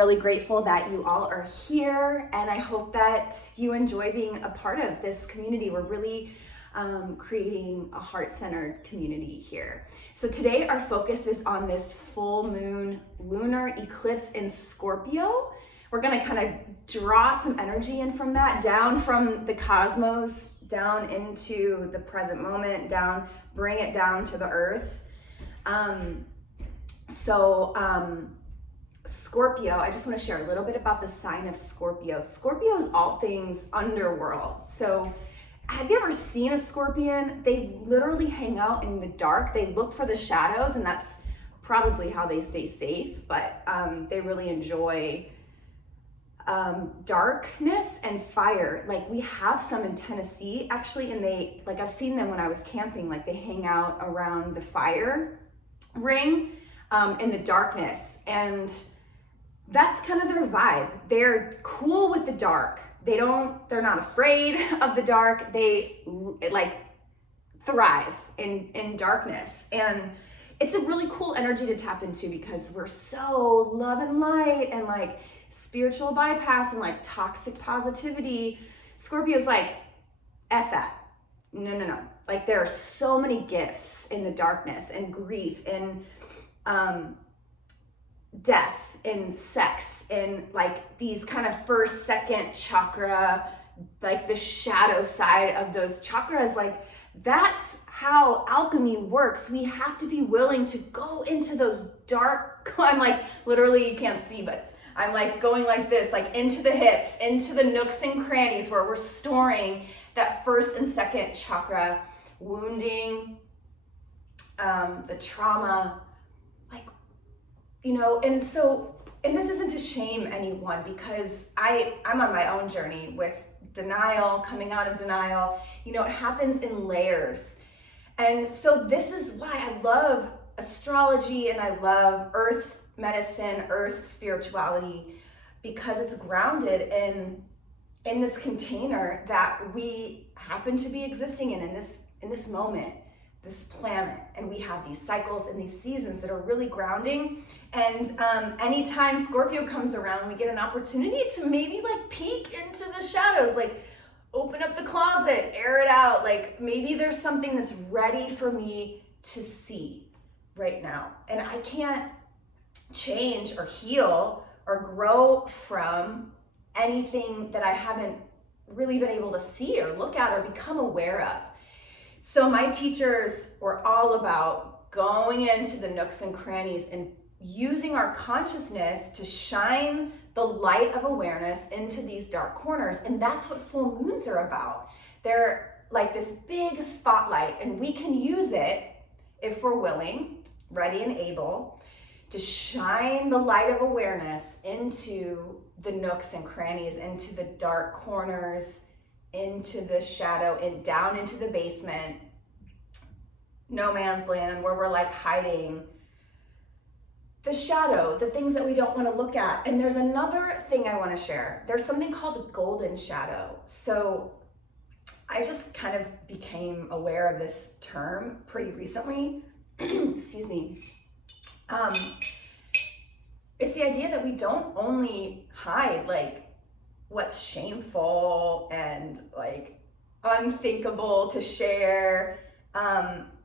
Really grateful that you all are here, and I hope that you enjoy being a part of this community. We're really creating a heart-centered community here. So today our focus is on this full moon lunar eclipse in Scorpio. We're going to kind of draw some energy in from that, down from the cosmos, down into the present moment, down, bring it down to the earth. Scorpio, I just want to share a little bit about the sign of Scorpio. Scorpio is all things underworld. So have you ever seen a scorpion? They literally hang out in the dark. They look for the shadows, and that's probably how they stay safe, but they really enjoy darkness and fire. Like we have some in Tennessee actually, and I've seen them when I was camping, like they hang out around the fire ring in the darkness, and that's kind of their vibe. They're cool with the dark. They're not afraid of the dark. They like thrive in darkness. And it's a really cool energy to tap into because we're so love and light and like spiritual bypass and like toxic positivity. Scorpio's like, F that. No. Like there are so many gifts in the darkness and grief and death and sex and like these kind of first, second chakra, like the shadow side of those chakras. Like that's how alchemy works. We have to be willing to go into those dark, I'm like, literally you can't see, but I'm like going like this, like into the hips, into the nooks and crannies where we're storing that first and second chakra, wounding, the trauma, like, you know, and this isn't to shame anyone because I'm on my own journey with denial, coming out of denial. You know, it happens in layers. And so this is why I love astrology and I love earth medicine, earth spirituality, because it's grounded in this container that we happen to be existing in this moment, this planet, and we have these cycles and these seasons that are really grounding. And anytime Scorpio comes around, we get an opportunity to maybe like peek into the shadows, like open up the closet, air it out. Like maybe there's something that's ready for me to see right now, and I can't change or heal or grow from anything that I haven't really been able to see or look at or become aware of. So my teachers were all about going into the nooks and crannies and using our consciousness to shine the light of awareness into these dark corners. And that's what full moons are about. They're like this big spotlight, and we can use it if we're willing, ready and able, to shine the light of awareness into the nooks and crannies, into the dark corners, into the shadow, and down into the basement, no man's land, where we're like hiding the shadow, the things that we don't want to look at. And there's another thing I want to share. There's something called the golden shadow. So I just kind of became aware of this term pretty recently. Excuse me. It's the idea that we don't only hide like what's shameful and like unthinkable to share.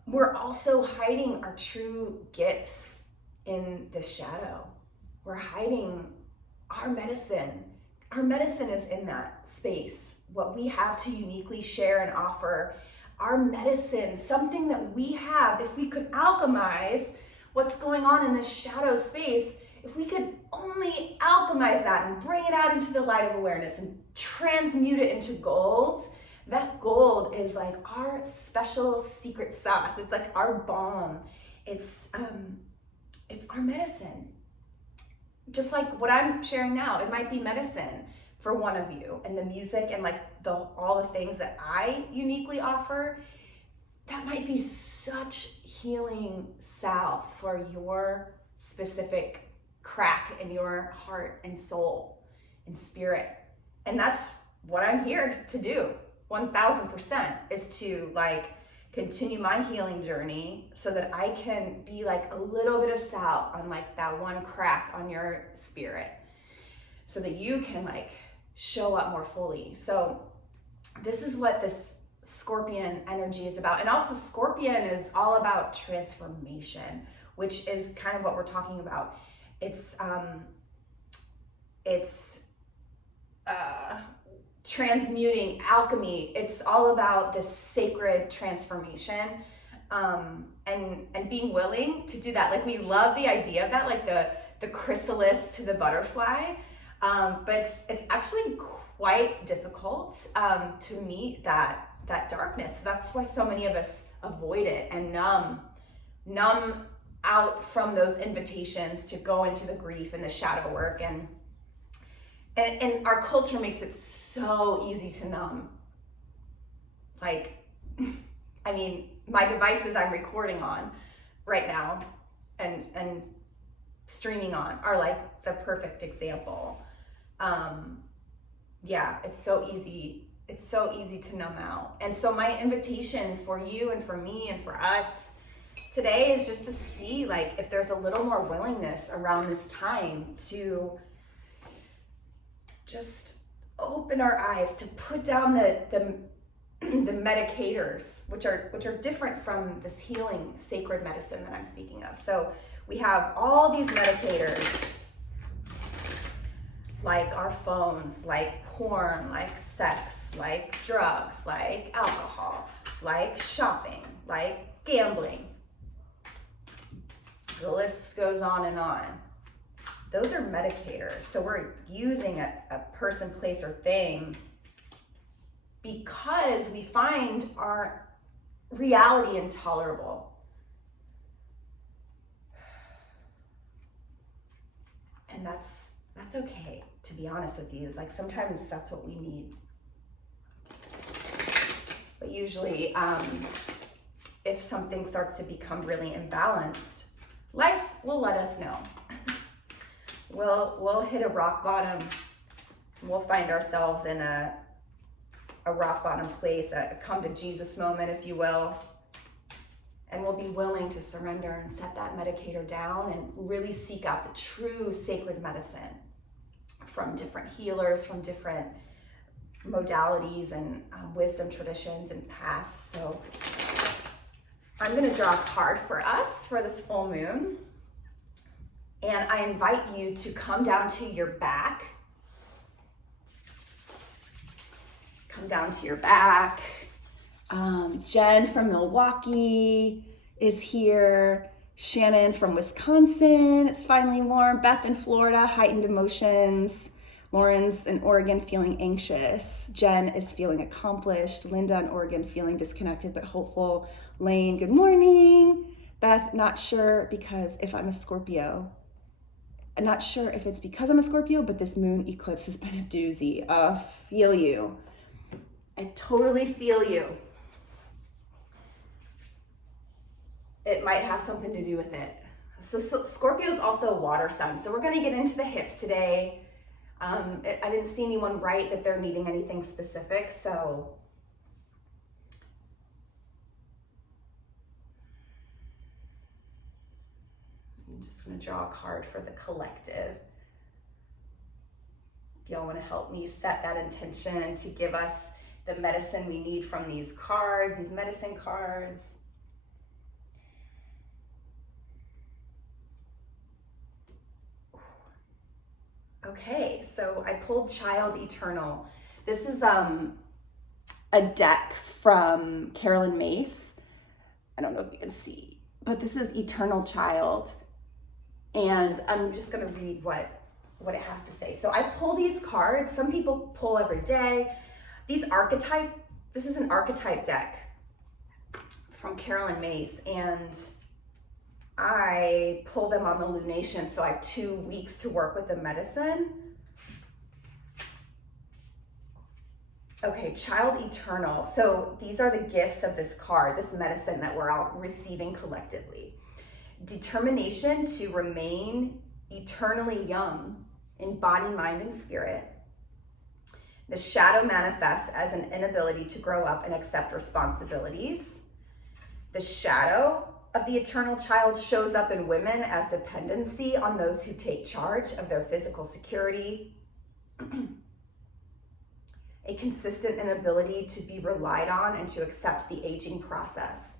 We're also hiding our true gifts in the shadow. We're hiding our medicine. Our medicine is in that space. What we have to uniquely share and offer, our medicine, something that we have, if we could alchemize what's going on in this shadow space, if we could only alchemize that and bring it out into the light of awareness and transmute it into gold, that gold is like our special secret sauce. It's like our balm. It's our medicine. Just like what I'm sharing now, it might be medicine for one of you, and the music and like all the things that I uniquely offer, that might be such healing salve for your specific crack in your heart and soul and spirit. And that's what I'm here to do, 1000%, is to like continue my healing journey so that I can be like a little bit of salt on like that one crack on your spirit. so that you can like show up more fully. So this is what this Scorpion energy is about. And also Scorpion is all about transformation, which is kind of what we're talking about. It's transmuting, alchemy. It's all about this sacred transformation, and being willing to do that. Like, we love the idea of that, like the chrysalis to the butterfly, but it's actually quite difficult to meet that darkness. So that's why so many of us avoid it and numb out from those invitations to go into the grief and the shadow work, and our culture makes it so easy to numb. Like, I mean, my devices I'm recording on right now and streaming on are like the perfect example. Yeah, it's so easy. It's so easy to numb out. And so my invitation for you and for me and for us today is just to see, like, if there's a little more willingness around this time to just open our eyes, to put down the medicators, which are different from this healing sacred medicine that I'm speaking of. So we have all these medicators, like our phones, like porn, like sex, like drugs, like alcohol, like shopping, like gambling. The list goes on and on. Those are medicators. So we're using a person, place, or thing because we find our reality intolerable. And that's okay, to be honest with you. Like, sometimes that's what we need. But usually, if something starts to become really imbalanced, life will let us know. We'll hit a rock bottom. We'll find ourselves in a rock bottom place, a come to Jesus moment, if you will. And we'll be willing to surrender and set that medicator down and really seek out the true sacred medicine from different healers, from different modalities and wisdom traditions and paths. So I'm going to draw a card for us for this full moon. And I invite you to come down to your back. Come down to your back. Jen from Milwaukee is here. Shannon from Wisconsin. It's finally warm. Beth in Florida, heightened emotions. Lauren's in Oregon, feeling anxious. Jen is feeling accomplished. Linda in Oregon, feeling disconnected but hopeful. Lane, good morning. Beth, not sure because if I'm a Scorpio. I'm not sure if it's because I'm a Scorpio, but this moon eclipse has been a doozy. Feel you. I totally feel you. It might have something to do with it. So Scorpio is also a water sign. So we're going to get into the hips today. I didn't see anyone write that they're needing anything specific. So I'm just going to draw a card for the collective. If y'all want to help me set that intention to give us the medicine we need from these cards, these medicine cards. Okay, so I pulled Child Eternal. This is a deck from Carolyn Mace. I don't know if you can see, but this is Eternal Child. And I'm just gonna read what it has to say. So I pull these cards. Some people pull every day. This is an archetype deck from Carolyn Mace, and I pull them on the lunation, so I have 2 weeks to work with the medicine. Okay, Child Eternal. So these are the gifts of this card, this medicine that we're all receiving collectively. Determination to remain eternally young in body, mind, and spirit. The shadow manifests as an inability to grow up and accept responsibilities. The shadow of the eternal child shows up in women as dependency on those who take charge of their physical security. a consistent inability to be relied on and to accept the aging process.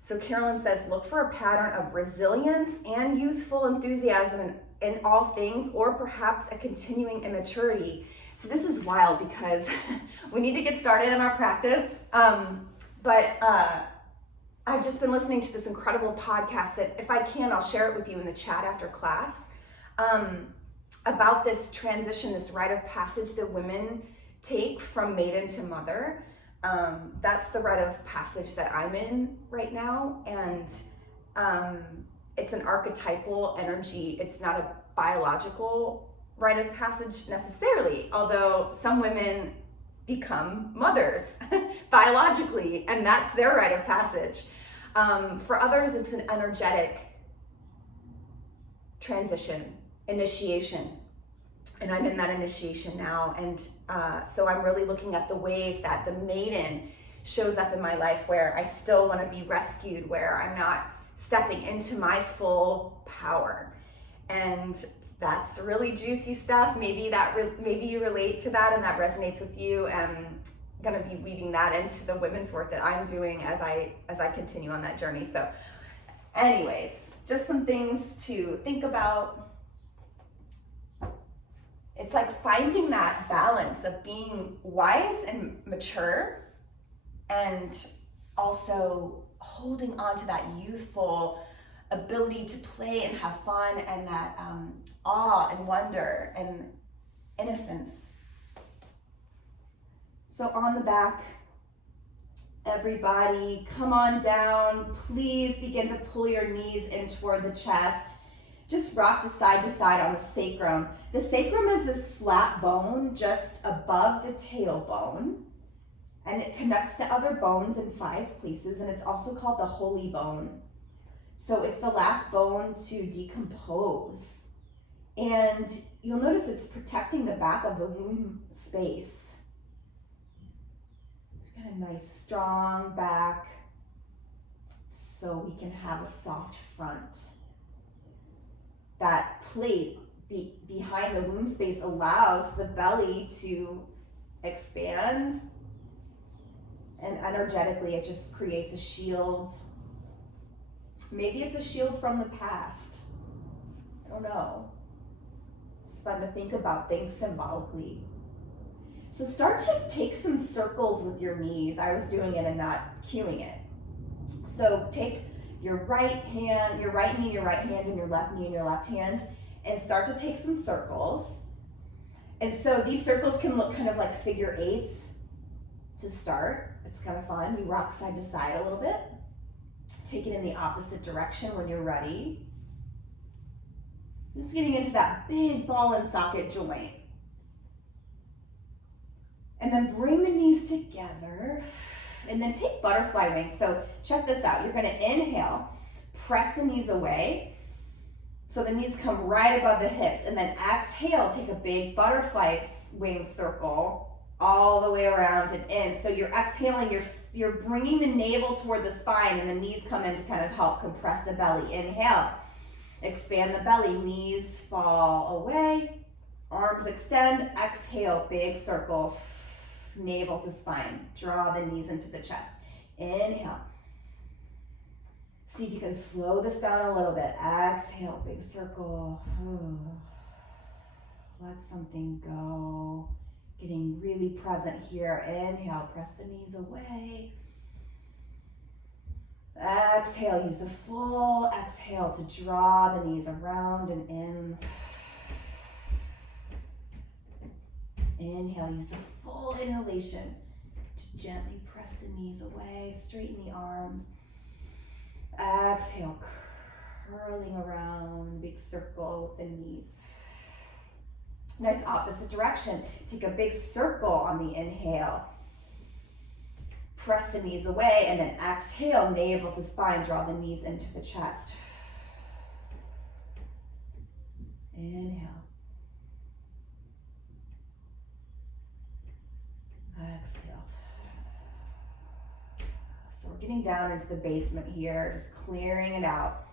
So Carolyn says, look for a pattern of resilience and youthful enthusiasm in all things, or perhaps a continuing immaturity. So this is wild because we need to get started in our practice. But I've just been listening to this incredible podcast that, if I can, I'll share it with you in the chat after class, about this transition, this rite of passage that women take from maiden to mother. That's the rite of passage that I'm in right now. And it's an archetypal energy. It's not a biological rite of passage necessarily, although some women become mothers biologically, and that's their rite of passage. For others, it's an energetic transition, initiation. And I'm in that initiation now. And so I'm really looking at the ways that the maiden shows up in my life, where I still want to be rescued, where I'm not stepping into my full power. And that's really juicy stuff. Maybe you relate to that and that resonates with you. I'm going to be weaving that into the women's work that I'm doing as I continue on that journey. So anyways, just some things to think about. It's like finding that balance of being wise and mature, and also holding on to that youthful ability to play and have fun, and that awe and wonder and innocence. So on the back, everybody, come on down. Please begin to pull your knees in toward the chest. Just rock to side on the sacrum. The sacrum is this flat bone just above the tailbone, and it connects to other bones in 5 places, and it's also called the holy bone. So it's the last bone to decompose. And you'll notice it's protecting the back of the womb space. It's got a nice strong back so we can have a soft front. That plate behind the womb space allows the belly to expand, and energetically it just creates a shield. Maybe it's a shield from the past. I don't know. It's fun to think about things symbolically. So start to take some circles with your knees. I was doing it and not cueing it. So take your right knee in your right hand, and your left knee in your left hand, and start to take some circles. And so these circles can look kind of like figure 8s to start. It's kind of fun. You rock side to side a little bit. Take it in the opposite direction when you're ready. Just getting into that big ball and socket joint. And then bring the knees together. And then take butterfly wings. So check this out. You're going to inhale, press the knees away, so the knees come right above the hips. And then exhale, take a big butterfly wing circle all the way around and in. So you're exhaling, you're bringing the navel toward the spine, and the knees come in to kind of help compress the belly. Inhale, expand the belly, knees fall away, arms extend. Exhale, big circle. Navel to spine. Draw the knees into the chest. Inhale. See if you can slow this down a little bit. Exhale, big circle. Let something go. Getting really present here. Inhale, press the knees away. Exhale, use the full exhale to draw the knees around and in. Inhale, use the full inhalation to gently press the knees away, straighten the arms. Exhale, curling around, big circle with the knees. Nice opposite direction. Take a big circle on the inhale. Press the knees away, and then exhale, navel to spine, draw the knees into the chest. Inhale. Exhale. So we're getting down into the basement here, just clearing it out.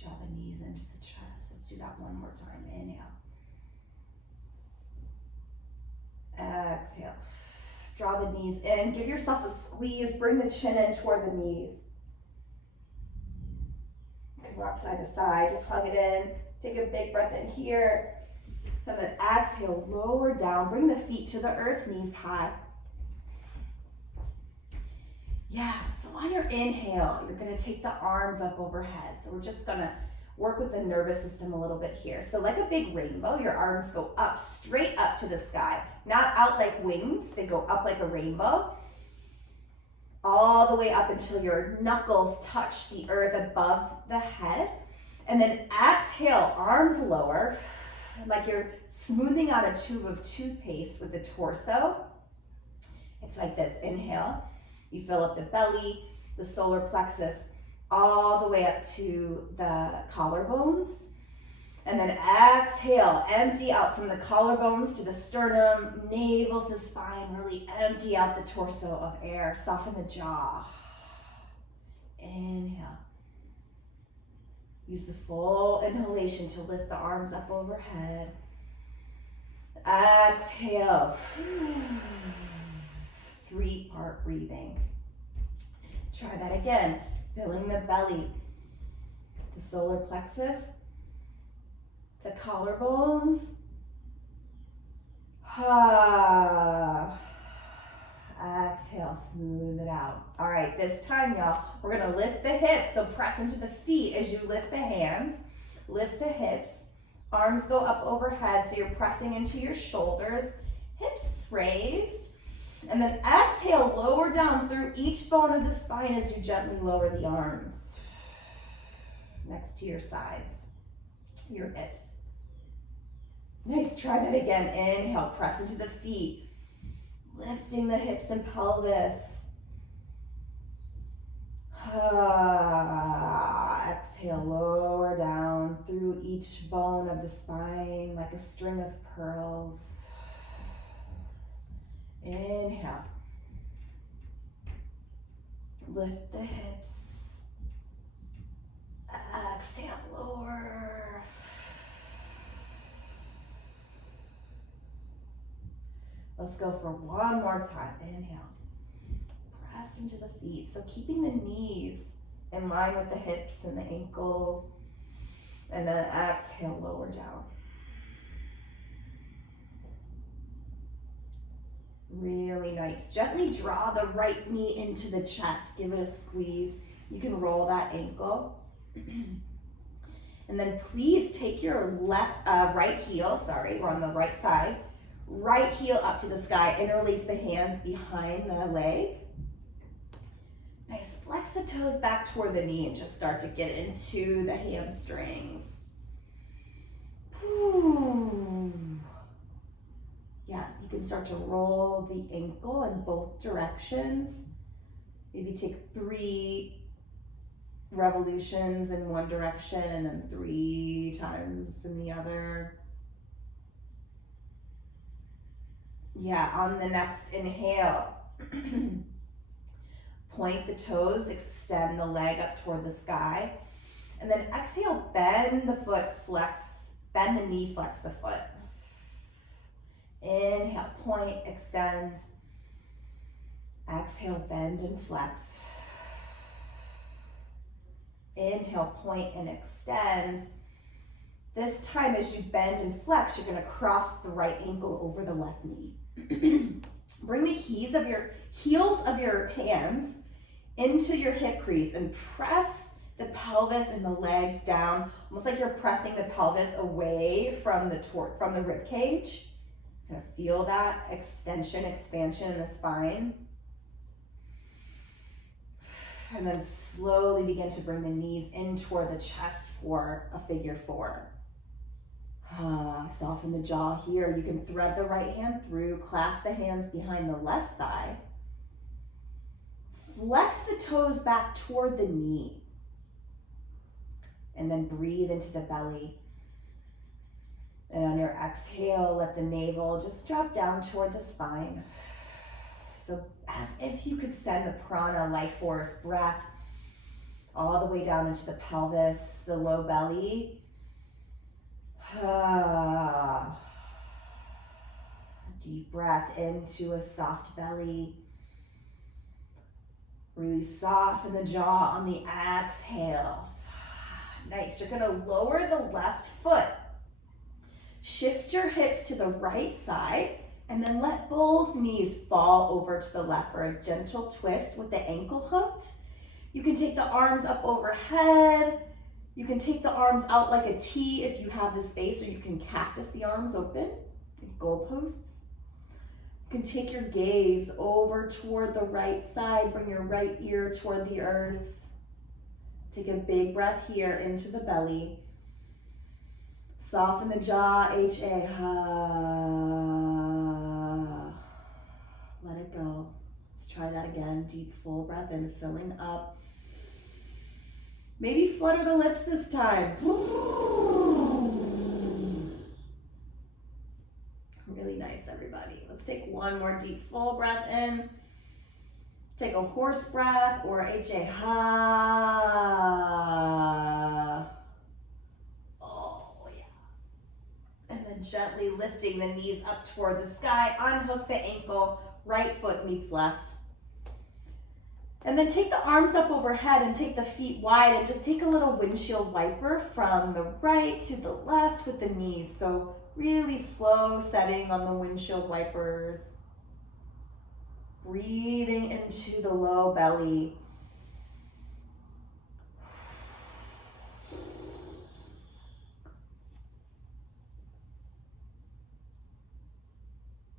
Draw the knees in. into the chest. Let's do that one more time. Inhale. Exhale. Draw the knees in. Give yourself a squeeze. Bring the chin in toward the knees. You can rock side to side. Just hug it in. Take a big breath in here. And then exhale, lower down. Bring the feet to the earth, knees high. Yeah, so on your inhale, you're gonna take the arms up overhead. So we're just gonna work with the nervous system a little bit here. So like a big rainbow, your arms go up, straight up to the sky. Not out like wings, they go up like a rainbow. All the way up until your knuckles touch the earth above the head. And then exhale, arms lower, like you're smoothing out a tube of toothpaste with the torso. It's like this, inhale. You fill up the belly, the solar plexus, all the way up to the collarbones. And then exhale, empty out from the collarbones to the sternum, navel to spine, really empty out the torso of air, soften the jaw. Inhale. Use the full inhalation to lift the arms up overhead. Exhale. 3-part breathing. Try that again. Filling the belly, the solar plexus, the collarbones. Exhale, smooth it out. All right, this time, y'all, we're gonna lift the hips. So press into the feet as you lift the hands. Lift the hips. Arms go up overhead, so you're pressing into your shoulders. Hips raised. And then exhale, lower down through each bone of the spine as you gently lower the arms next to your sides, your hips. Nice, try that again. Inhale, press into the feet, lifting the hips and pelvis. Exhale, lower down through each bone of the spine like a string of pearls. Inhale. Lift the hips. Exhale, lower. Let's go for one more time. Inhale. Press into the feet. So keeping the knees in line with the hips and the ankles. And then exhale, lower down. Really nice. Gently draw the right knee into the chest. Give it a squeeze. You can roll that ankle. And then please take your right heel, we're on the right side. Right heel up to the sky. Interlace the hands behind the leg. Nice. Flex the toes back toward the knee and just start to get into the hamstrings. Yes, you can start to roll the ankle in both directions. Maybe take 3 revolutions in one direction and then 3 times in the other. Yeah, on the next inhale, point the toes, extend the leg up toward the sky. And then exhale, bend the foot, bend the knee, flex the foot. Inhale, point, extend. Exhale, bend and flex. Inhale, point and extend. This time as you bend and flex, you're gonna cross the right ankle over the left knee. Bring the heels of your hands into your hip crease and press the pelvis and the legs down, almost like you're pressing the pelvis away from the rib cage. Kind of feel that extension, expansion in the spine. And then slowly begin to bring the knees in toward the chest for a figure 4. Soften the jaw here. You can thread the right hand through, clasp the hands behind the left thigh. Flex the toes back toward the knee. And then breathe into the belly. And on your exhale, let the navel just drop down toward the spine. So as if you could send the prana, life force, breath all the way down into the pelvis, the low belly. Deep breath into a soft belly. Really soften the jaw on the exhale. Nice. You're going to lower the left foot. Shift your hips to the right side and then let both knees fall over to the left for a gentle twist with the ankle hooked. You can take the arms up overhead. You can take the arms out like a T if you have the space, or you can cactus the arms open, like goalposts. You can take your gaze over toward the right side. Bring your right ear toward the earth. Take a big breath here into the belly. Soften the jaw, HA. Let it go. Let's try that again. Deep, full breath in, filling up. Maybe flutter the lips this time. Really nice, everybody. Let's take one more deep, full breath in. Take a horse breath or HA. Oh, yeah. And then gently lifting the knees up toward the sky. Unhook the ankle. Right foot meets left. And then take the arms up overhead and take the feet wide and just take a little windshield wiper from the right to the left with the knees. So really slow setting on the windshield wipers. Breathing into the low belly.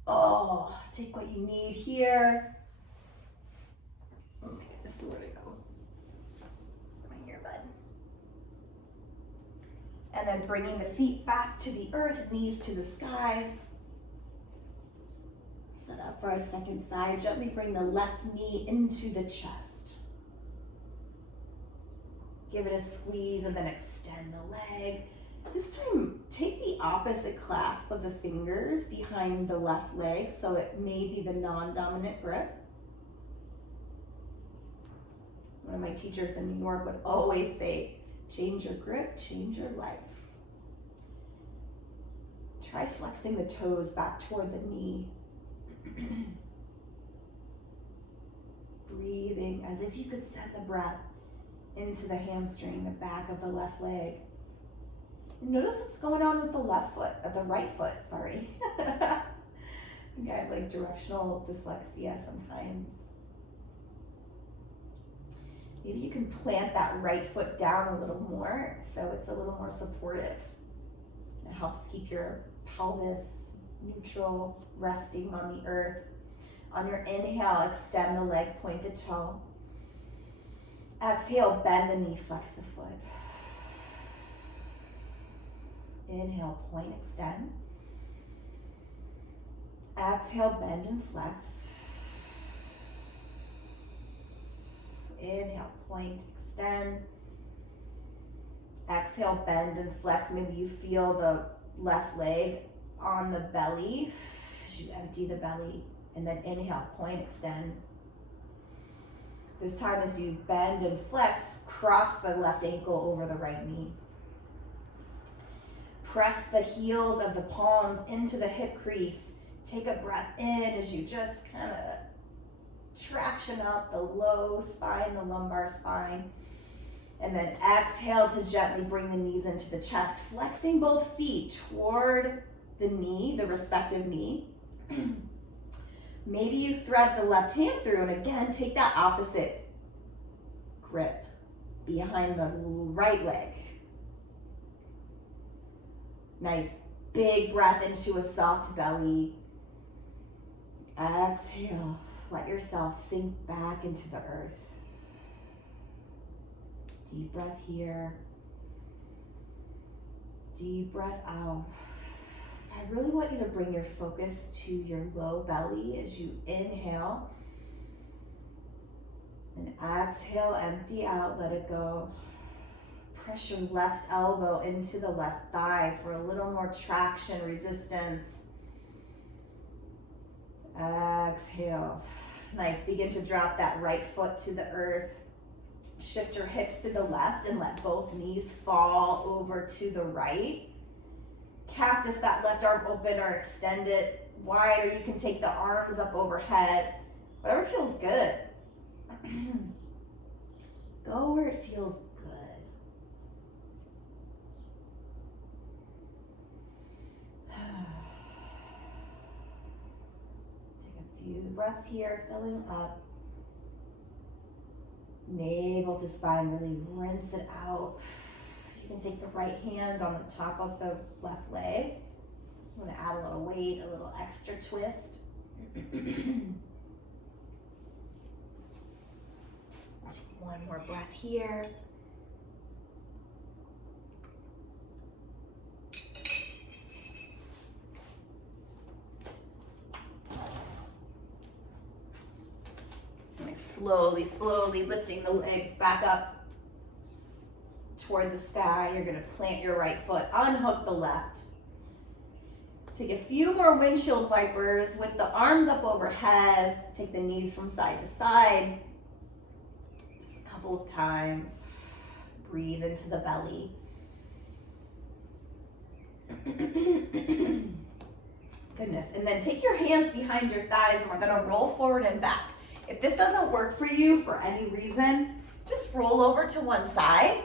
Oh, take what you need here. Okay, just where to go. My earbud. And then bringing the feet back to the earth, knees to the sky. Set up for our second side. Gently bring the left knee into the chest. Give it a squeeze and then extend the leg. This time, take the opposite clasp of the fingers behind the left leg, so it may be the non-dominant grip. One of my teachers in New York would always say, change your grip, change your life. Try flexing the toes back toward the knee. Breathing as if you could send the breath into the hamstring, the back of the left leg. And notice what's going on with the left foot, the right foot, sorry. I think I have like directional dyslexia sometimes. Maybe you can plant that right foot down a little more so it's a little more supportive. It helps keep your pelvis neutral, resting on the earth. On your inhale, extend the leg, point the toe. Exhale, bend the knee, flex the foot. Inhale, point, extend. Exhale, bend and flex. Inhale, point, extend. Exhale, bend and flex. Maybe you feel the left leg on the belly as you empty the belly. And then inhale, point, extend. This time as you bend and flex, cross the left ankle over the right knee. Press the heels of the palms into the hip crease. Take a breath in as you just kind of traction out the low spine, the lumbar spine. And then exhale to gently bring the knees into the chest, flexing both feet toward the knee, the respective knee. Maybe you thread the left hand through, and again, take that opposite grip behind the right leg. Nice big breath into a soft belly. Exhale, let yourself sink back into the earth. Deep breath here. Deep breath out. I really want you to bring your focus to your low belly as you inhale. And exhale, empty out, let it go. Press your left elbow into the left thigh for a little more traction, resistance. Exhale. Nice, begin to drop that right foot to the earth. Shift your hips to the left and let both knees fall over to the right. cactus that left arm open or extend it wide, or you can take the arms up overhead. Whatever feels good. Go where it feels good. Take a few breaths here, filling up. Navel to spine, really rinse it out. You can take the right hand on the top of the left leg. I'm going to add a little weight, a little extra twist. Take one more breath here. And slowly, slowly lifting the legs back up toward the sky. You're going to plant your right foot, unhook the left. Take a few more windshield wipers with the arms up overhead. Take the knees from side to side. Just a couple of times. Breathe into the belly. Goodness. And then take your hands behind your thighs and we're going to roll forward and back. If this doesn't work for you for any reason, just roll over to one side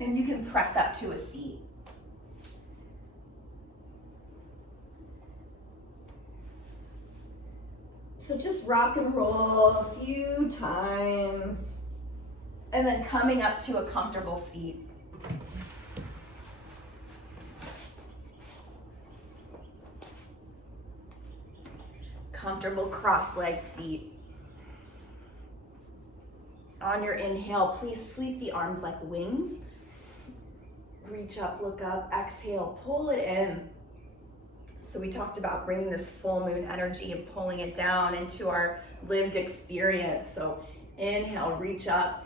and you can press up to a seat. So just rock and roll a few times and then coming up to a comfortable seat. Comfortable cross-legged seat. On your inhale, please sweep the arms like wings. Reach up, look up, exhale, pull it in. So we talked about bringing this full moon energy and pulling it down into our lived experience. So inhale, reach up.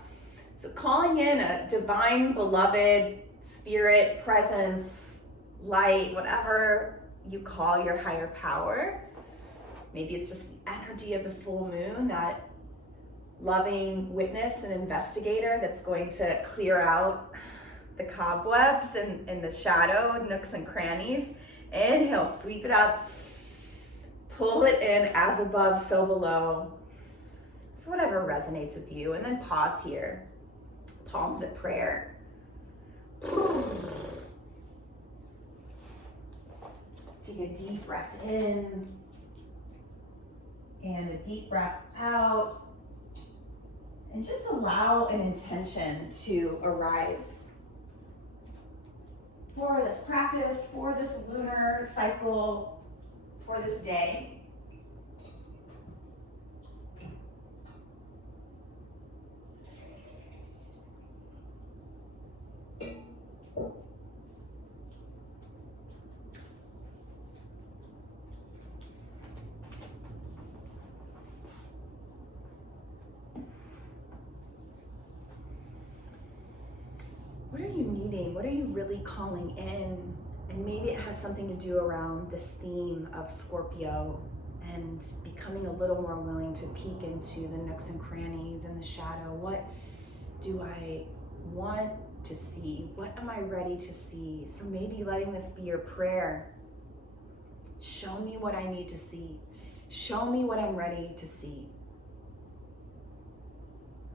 So calling in a divine, beloved, spirit, presence, light, whatever you call your higher power. Maybe it's just the energy of the full moon, that loving witness and investigator that's going to clear out the cobwebs and the shadow, nooks and crannies. Inhale, sweep it up, pull it in, as above, so below. So whatever resonates with you, and then pause here. Palms at prayer. Take a deep breath in and a deep breath out. And just allow an intention to arise for this practice, for this lunar cycle, for this day. What are you needing? What are you really calling in? And maybe it has something to do around this theme of Scorpio and becoming a little more willing to peek into the nooks and crannies and the shadow. What do I want to see? What am I ready to see? So maybe letting this be your prayer. Show me what I need to see. Show me what I'm ready to see.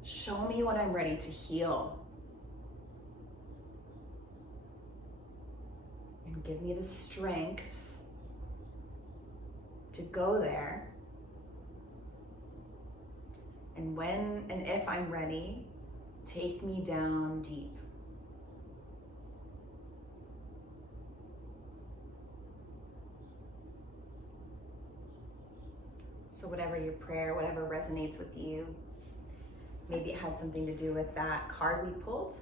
Show me what I'm ready to heal. And give me the strength to go there. And when and if I'm ready, take me down deep. So whatever your prayer, whatever resonates with you, maybe it had something to do with that card we pulled.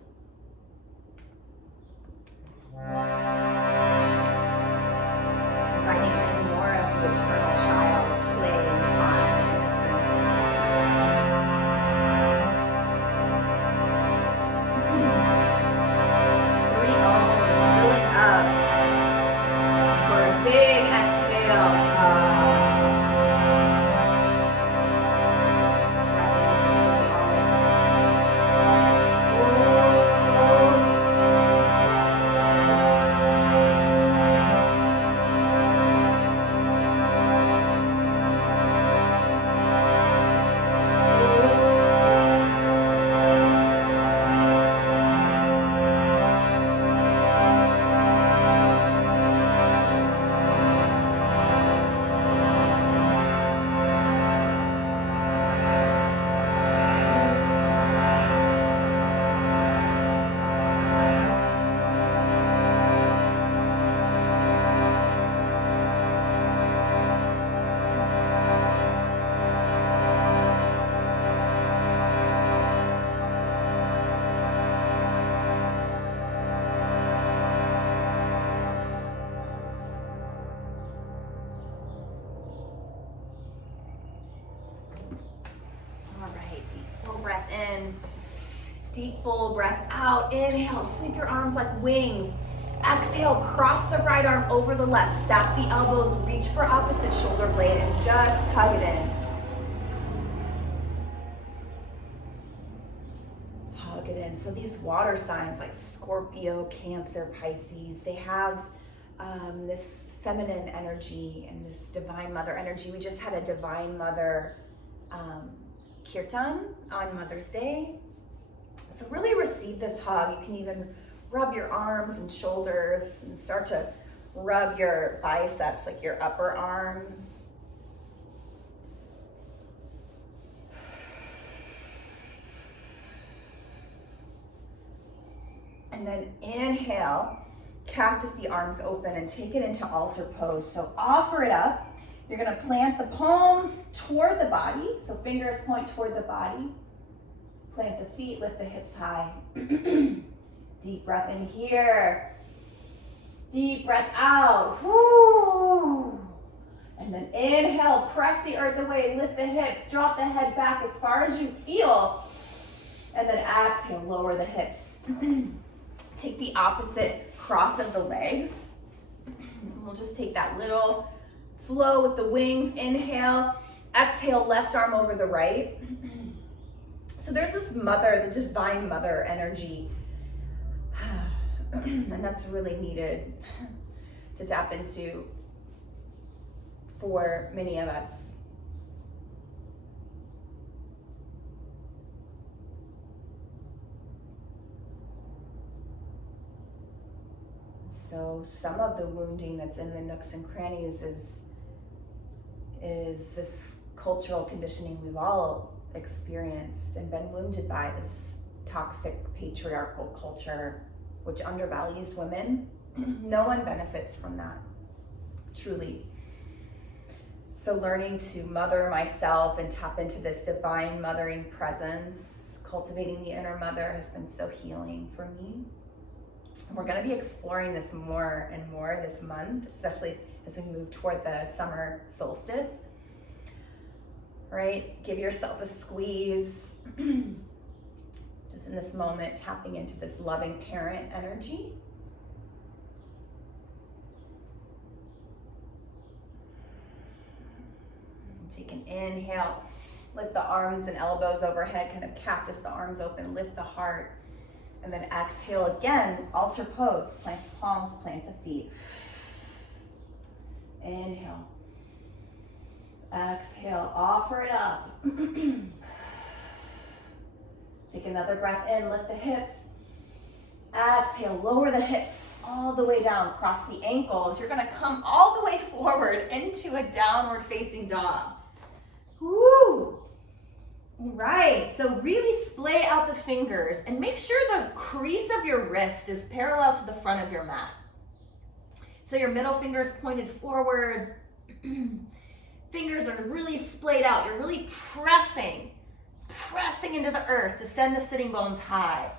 Inviting in more of the eternal child, play and fun and innocence. Three ohms, filling up for a big exhale. Breath in for 3 ohms. in. Deep, full breath out. Inhale, sweep your arms like wings. Exhale, cross the right arm over the left. Stack the elbows, reach for opposite shoulder blade, and just hug it in. Hug it in. So these water signs like Scorpio, Cancer, Pisces, they have this feminine energy and this divine mother energy. We just had a divine mother Kirtan on Mother's Day. So really receive this hug. You can even rub your arms and shoulders and start to rub your biceps, like your upper arms. And then inhale, cactus the arms open and take it into altar pose. So offer it up. You're gonna plant the palms toward the body. So fingers point toward the body. Plant the feet, lift the hips high. Deep breath in here. Deep breath out. Woo. And then inhale, press the earth away, lift the hips, drop the head back as far as you feel. And then exhale, lower the hips. Take the opposite cross of the legs. We'll just take that little flow with the wings. Inhale, exhale, left arm over the right. So there's this mother, the divine mother energy. And that's really needed to tap into for many of us. So some of the wounding that's in the nooks and crannies is this cultural conditioning we've all experienced and been wounded by, this toxic patriarchal culture which undervalues women. No one benefits from that, truly. So learning to mother myself and tap into this divine mothering presence, cultivating the inner mother, has been so healing for me. And we're going to be exploring this more and more this month, especially as we move toward the summer solstice. Right? Give yourself a squeeze. Just in this moment, tapping into this loving parent energy. Take an inhale, lift the arms and elbows overhead, kind of cactus the arms open, lift the heart. And then exhale again, altar pose. Plant the palms, plant the feet. Inhale. Exhale, offer it up. Take another breath in, lift the hips. Exhale, lower the hips all the way down, cross the ankles. You're gonna come all the way forward into a downward facing dog. Woo! All right, so really splay out the fingers and make sure the crease of your wrist is parallel to the front of your mat. So your middle finger is pointed forward. Fingers are really splayed out. You're really pressing into the earth to send the sitting bones high.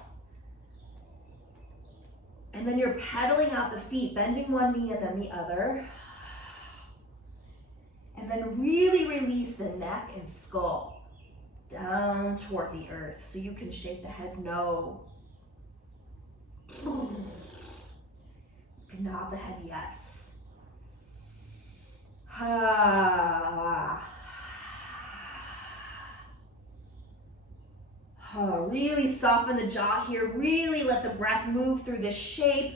And then you're pedaling out the feet, bending one knee and then the other. And then really release the neck and skull down toward the earth so you can shake the head no. You can nod the head yes. Really soften the jaw here. Really let the breath move through this shape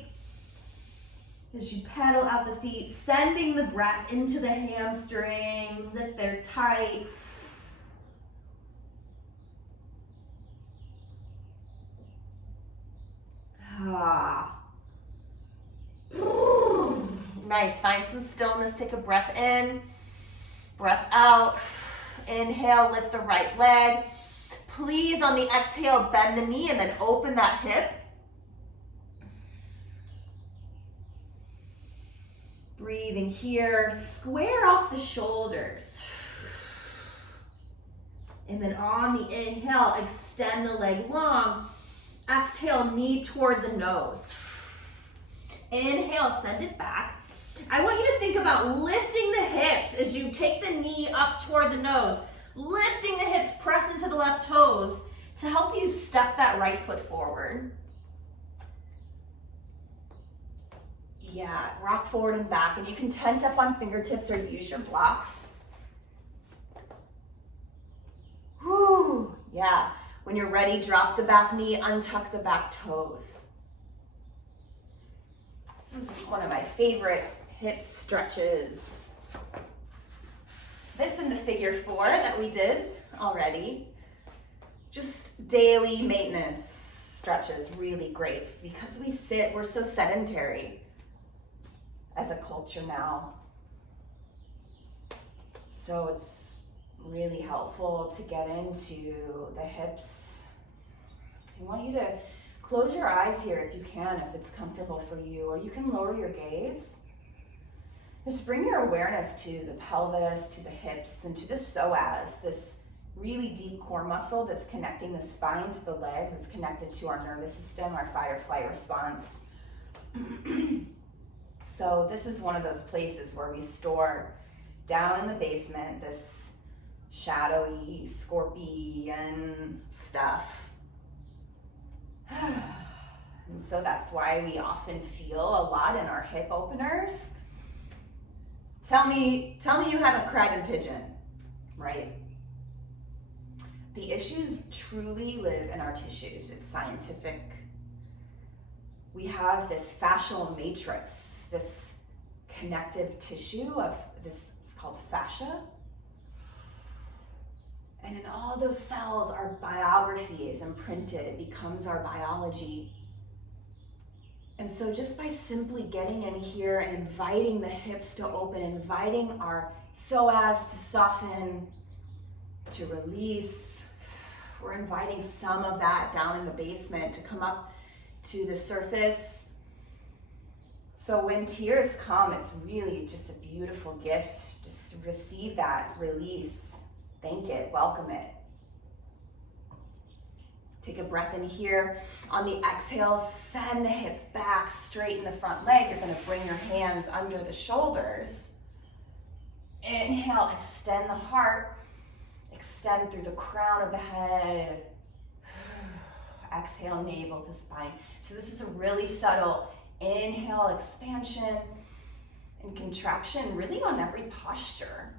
as you pedal out the feet, sending the breath into the hamstrings if they're tight. Nice, find some stillness, take a breath in, breath out. Inhale, lift the right leg. Please, on the exhale, bend the knee and then open that hip. Breathing here, square off the shoulders. And then on the inhale, extend the leg long. Exhale, knee toward the nose. Inhale, send it back. I want you to think about lifting the hips as you take the knee up toward the nose. Lifting the hips, press into the left toes. to help you step that right foot forward. Yeah, rock forward and back, and you can tent up on fingertips or use your blocks. Whew, yeah. When you're ready, drop the back knee, untuck the back toes. This is one of my favorite hip stretches. This and the figure 4 that we did already. Just daily maintenance stretches, really great because we're so sedentary as a culture now. So it's really helpful to get into the hips. I want you to close your eyes here if you can, if it's comfortable for you, or you can lower your gaze. Just bring your awareness to the pelvis, to the hips, and to the psoas, this really deep core muscle that's connecting the spine to the legs, that's connected to our nervous system, our fight or flight response. So this is one of those places where we store down in the basement this shadowy, scorpion stuff. And so that's why we often feel a lot in our hip openers. Tell me you haven't cried in pigeon, right? The issues truly live in our tissues. It's scientific. We have this fascial matrix, this connective tissue of this, it's called fascia. And in all those cells, our biography is imprinted. It becomes our biology. And so just by simply getting in here and inviting the hips to open, inviting our psoas to soften, to release, we're inviting some of that down in the basement to come up to the surface. So when tears come, it's really just a beautiful gift. Just receive that, release. Thank it, welcome it. Take a breath in here. On the exhale, send the hips back, straighten the front leg. You're gonna bring your hands under the shoulders. Inhale, extend the heart. Extend through the crown of the head. Exhale, navel to spine. So this is a really subtle inhale, expansion and contraction, really on every posture.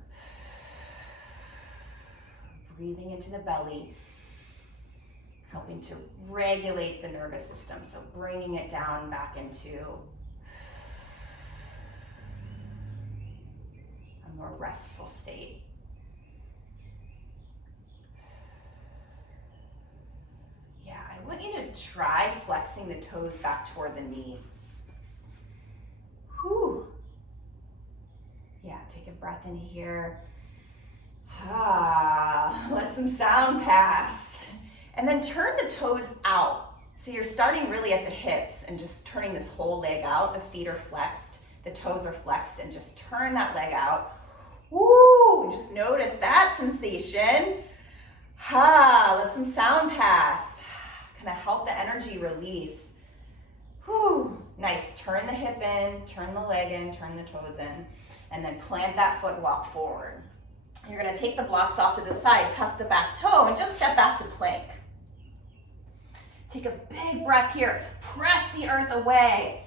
Breathing into the belly, helping to regulate the nervous system. So bringing it down back into a more restful state. Yeah, I want you to try flexing the toes back toward the knee. Whew. Yeah, take a breath in here. Let some sound pass. And then turn the toes out. So you're starting really at the hips and just turning this whole leg out. The feet are flexed, the toes are flexed, and just turn that leg out. Woo! And just notice that sensation. Let some sound pass. Kind of help the energy release. Whew. Nice. Turn the hip in, turn the leg in, turn the toes in, and then plant that foot, walk forward. You're gonna take the blocks off to the side, tuck the back toe, and just step back to plank. Take a big breath here. Press the earth away.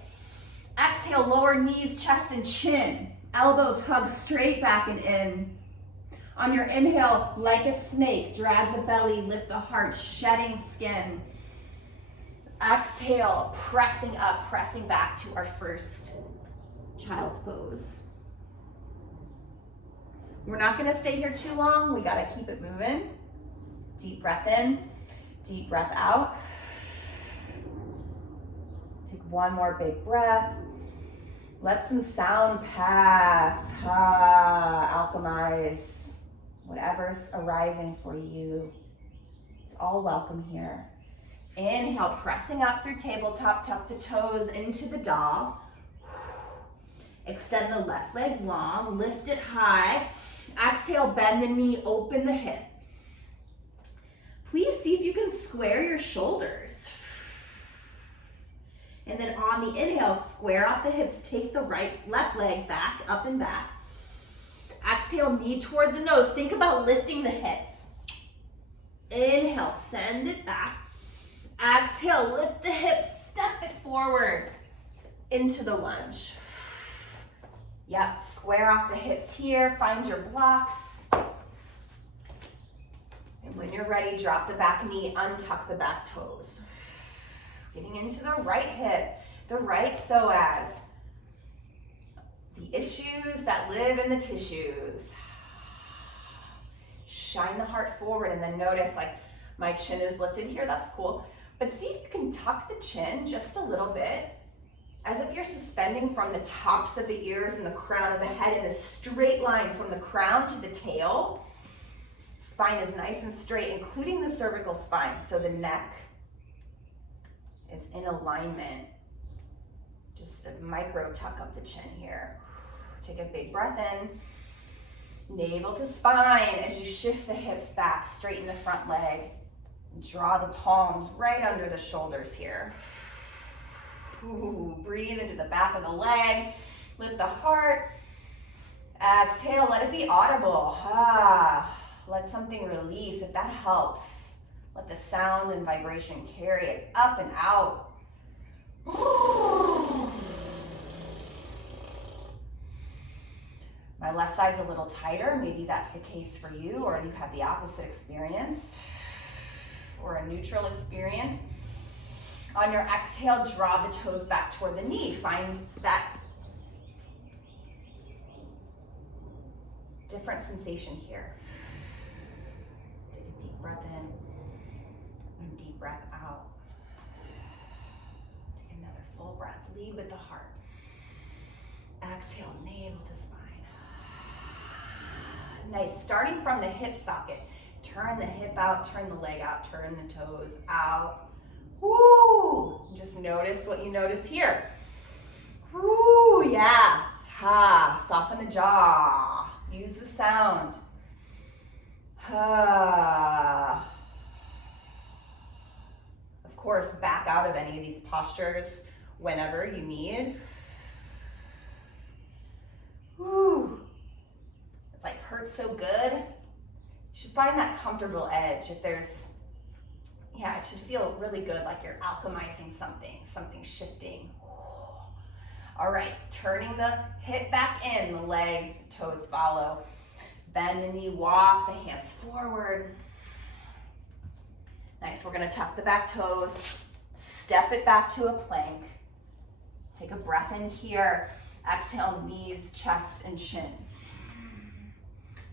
Exhale, lower knees, chest, and chin. Elbows hug straight back and in. On your inhale, like a snake, drag the belly, lift the heart, shedding skin. Exhale, pressing up, pressing back to our first child's pose. We're not gonna stay here too long. We gotta keep it moving. Deep breath in, deep breath out. Take one more big breath. Let some sound pass. Alchemize whatever's arising for you. It's all welcome here. Inhale, pressing up through tabletop, tuck the toes into the dog. Extend the left leg long, lift it high. Exhale, bend the knee, open the hip. Please see if you can square your shoulders. And then on the inhale, square out the hips, take the left leg back, up and back. Exhale, knee toward the nose. Think about lifting the hips. Inhale, send it back. Exhale, lift the hips, step it forward into the lunge. Yep, square off the hips here, find your blocks. And when you're ready, drop the back knee, untuck the back toes. Getting into the right hip, the right psoas. The issues that live in the tissues. Shine the heart forward and then notice, like, my chin is lifted here, that's cool. But see if you can tuck the chin just a little bit, as if you're suspending from the tops of the ears and the crown of the head in a straight line from the crown to the tail. Spine is nice and straight, including the cervical spine, so the neck is in alignment. Just a micro tuck of the chin here. Take a big breath in. Navel to spine as you shift the hips back, straighten the front leg. Draw the palms right under the shoulders here. Ooh, breathe into the back of the leg. Lift the heart. Exhale, let it be audible. Let something release if that helps. Let the sound and vibration carry it up and out. My left side's a little tighter. Maybe that's the case for you, or you have the opposite experience, or a neutral experience. On your exhale, draw the toes back toward the knee. Find that different sensation here. Take a deep breath in and deep breath out. Take another full breath. Lead with the heart. Exhale, navel to spine. Nice. Starting from the hip socket. Turn the hip out, turn the leg out, turn the toes out. Woo! Just notice what you notice here. Woo, yeah. Ha. Soften the jaw. Use the sound. Ha. Of course, back out of any of these postures whenever you need. Woo. It's like hurts so good. You should find that comfortable edge. If there's, yeah, it should feel really good, like you're alchemizing something shifting. All right, turning the hip back in, the leg, toes follow. Bend the knee, walk the hands forward. Nice, we're gonna tuck the back toes, step it back to a plank. Take a breath in here. Exhale, knees, chest, and chin.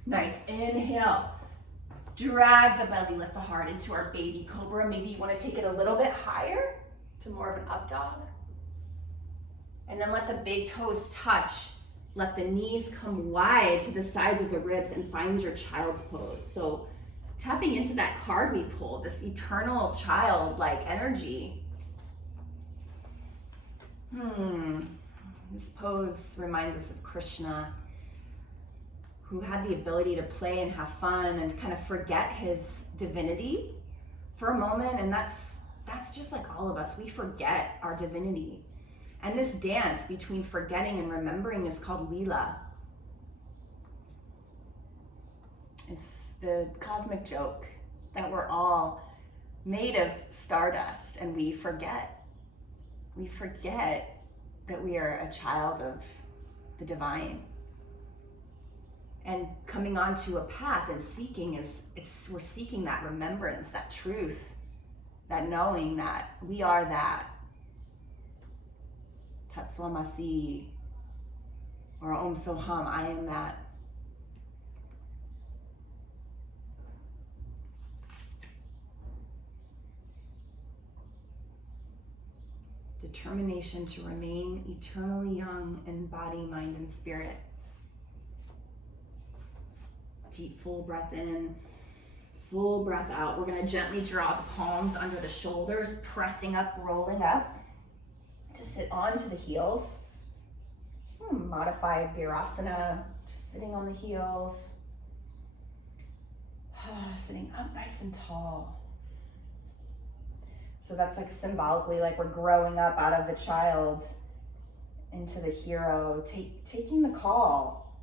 Nice, inhale. Drag the belly, lift the heart into our baby cobra. Maybe you want to take it a little bit higher to more of an up dog. And then let the big toes touch. Let the knees come wide to the sides of the ribs and find your child's pose. So tapping into that card we pulled, this eternal child-like energy. This pose reminds us of Krishna, who had the ability to play and have fun and kind of forget his divinity for a moment. And that's just like all of us. We forget our divinity. And this dance between forgetting and remembering is called Leela. It's the cosmic joke that we're all made of stardust and we forget. We forget that we are a child of the divine. And coming onto a path and seeking we're seeking that remembrance, that truth, that knowing that we are that. Tatswamasi, or Om Soham, I am that. Determination to remain eternally young in body, mind, and spirit. Deep full breath in, full breath out. We're gonna gently draw the palms under the shoulders, pressing up, rolling up to sit onto the heels. Some modified Virasana, just sitting on the heels. Sitting up nice and tall. So that's like symbolically like we're growing up out of the child into the hero, taking the call,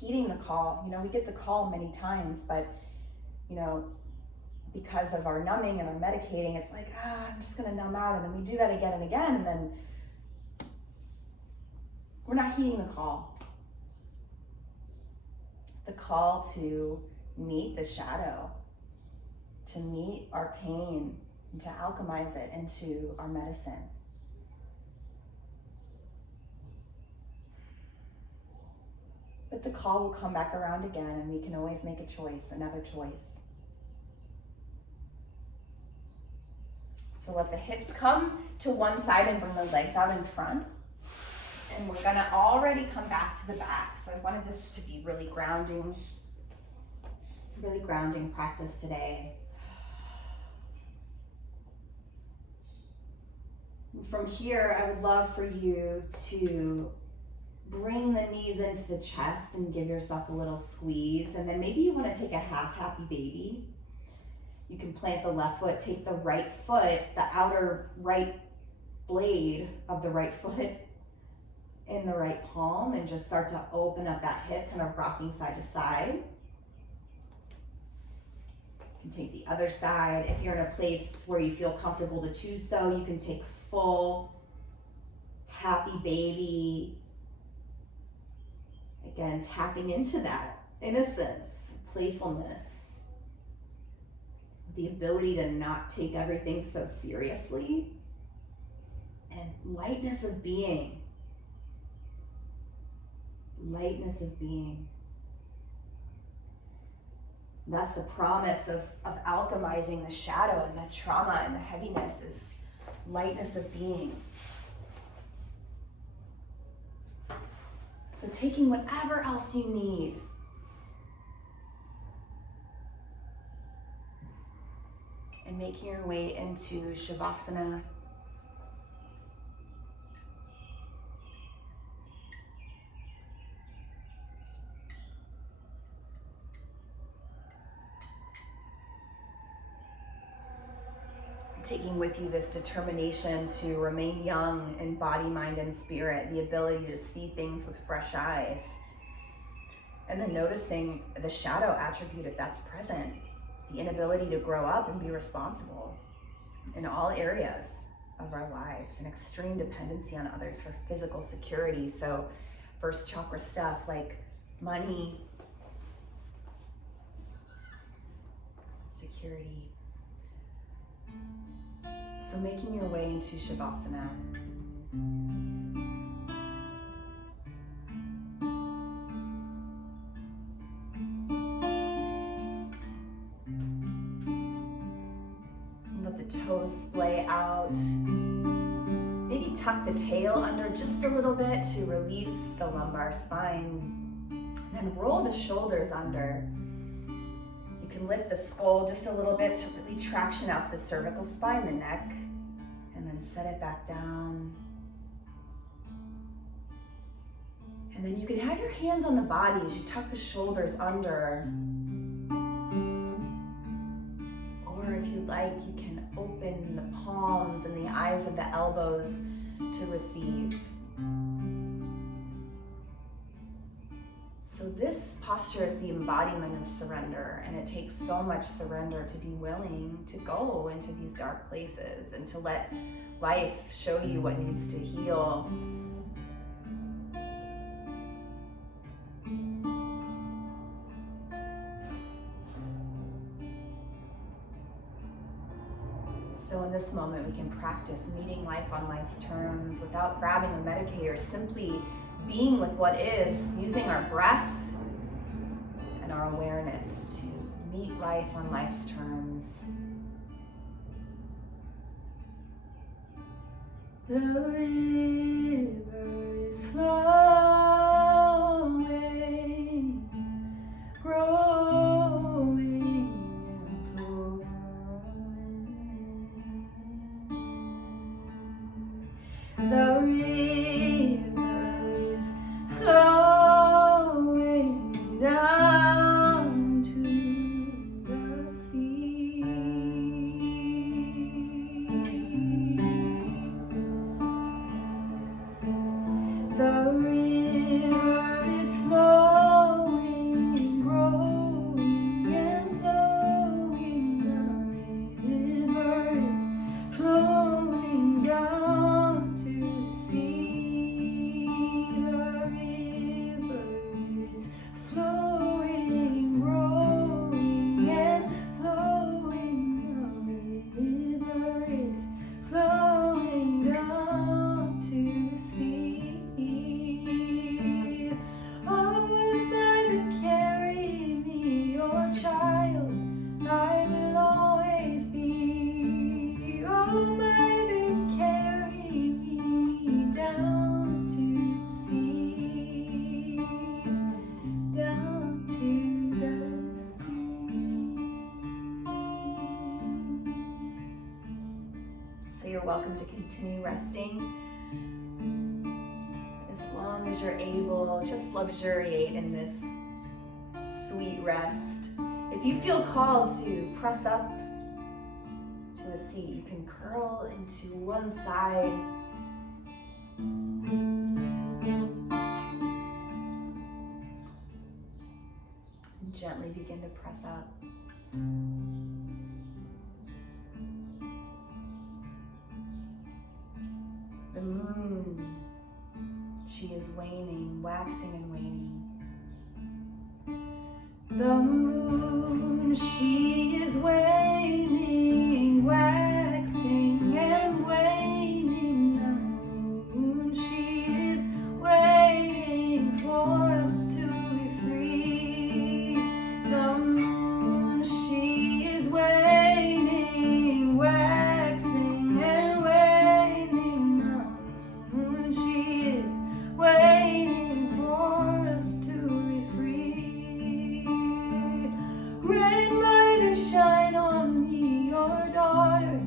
heeding the call. You know, we get the call many times, but you know, because of our numbing and our medicating, it's like, I'm just gonna numb out, and then we do that again and again, and then we're not heeding the call. The call to meet the shadow, to meet our pain, and to alchemize it into our medicine. But the call will come back around again, and we can always make a choice, another choice. So let the hips come to one side and bring the legs out in front. And we're gonna already come back to the back. So I wanted this to be really grounding practice today. From here, I would love for you to bring the knees into the chest and give yourself a little squeeze. And then maybe you want to take a half happy baby. You can plant the left foot, take the right foot, the outer right blade of the right foot in the right palm, and just start to open up that hip, kind of rocking side to side. You can take the other side. If you're in a place where you feel comfortable to choose so, you can take full happy baby. Again, tapping into that innocence, playfulness, the ability to not take everything so seriously, and lightness of being. Lightness of being. That's the promise of alchemizing the shadow and the trauma and the heaviness, is lightness of being. So taking whatever else you need. And making your way into Shavasana. Taking with you this determination to remain young in body, mind, and spirit, the ability to see things with fresh eyes. And then noticing the shadow attribute, if that's present, the inability to grow up and be responsible in all areas of our lives, and extreme dependency on others for physical security. So first chakra stuff like money, security. So making your way into Shavasana. Let the toes splay out. Maybe tuck the tail under just a little bit to release the lumbar spine. And then roll the shoulders under. You can lift the skull just a little bit to really traction out the cervical spine, the neck, and then set it back down. And then you can have your hands on the body as you tuck the shoulders under. Or if you'd like, you can open the palms and the eyes of the elbows to receive. So this posture is the embodiment of surrender, and it takes so much surrender to be willing to go into these dark places and to let life show you what needs to heal. So in this moment, we can practice meeting life on life's terms without grabbing a medicator, simply being with what is, using our breath and our awareness to meet life on life's terms. The river is flowing, growing and flowing. The river is flowing down to the sea. continue resting. As long as you're able, just luxuriate in this sweet rest. If you feel called to press up to a seat, you can curl into one side. And gently begin to press up. The moon, she is waning, waxing and waning. The moon, she is waning, waxing and waning. The moon, she is waiting for us to be free. The moon, she is waning, waxing and waning. The moon, she is waiting for us to be free. Great Mother, shine on me, your daughter,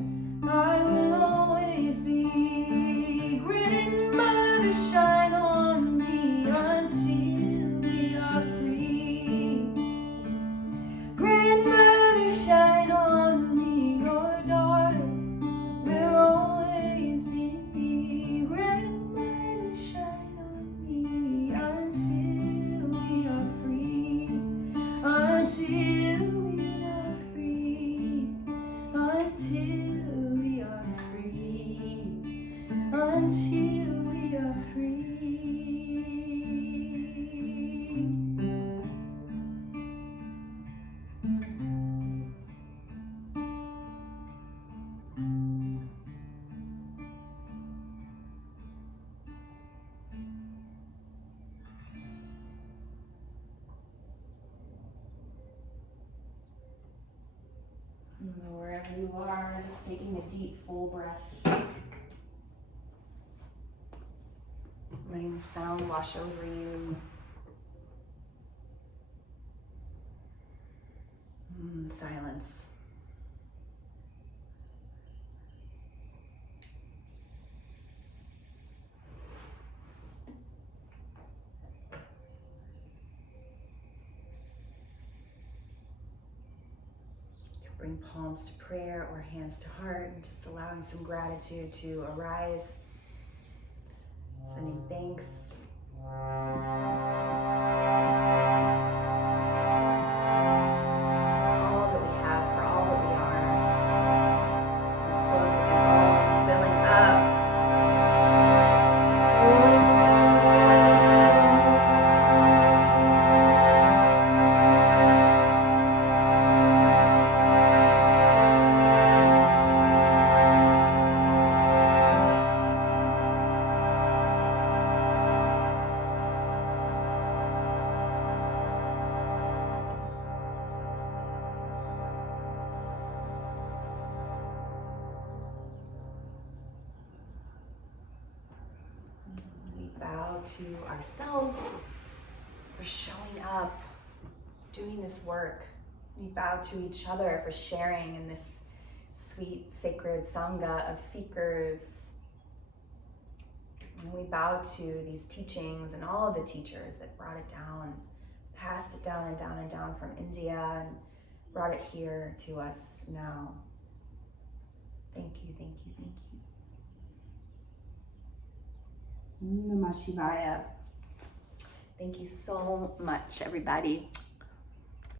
I will always be. Great Mother, shine on me until we are free. Great Mother, shine on me, your daughter will always be. Great Mother, shine on me until we are free. Until we are free. Until we are free. Until we are free. And wherever you are, just taking a deep, full breath. Letting the sound wash over you. Silence. Bring palms to prayer or hands to heart, and just allowing some gratitude to arise. Sending thanks. For all that we have, for all that we are. And close with an om, filling up. Bow to ourselves for showing up, doing this work. We bow to each other for sharing in this sweet, sacred sangha of seekers. And we bow to these teachings and all of the teachers that brought it down, passed it down and down and down from India and brought it here to us now. Thank you, thank you, thank you. Namah Shivaya. Thank you so much, everybody.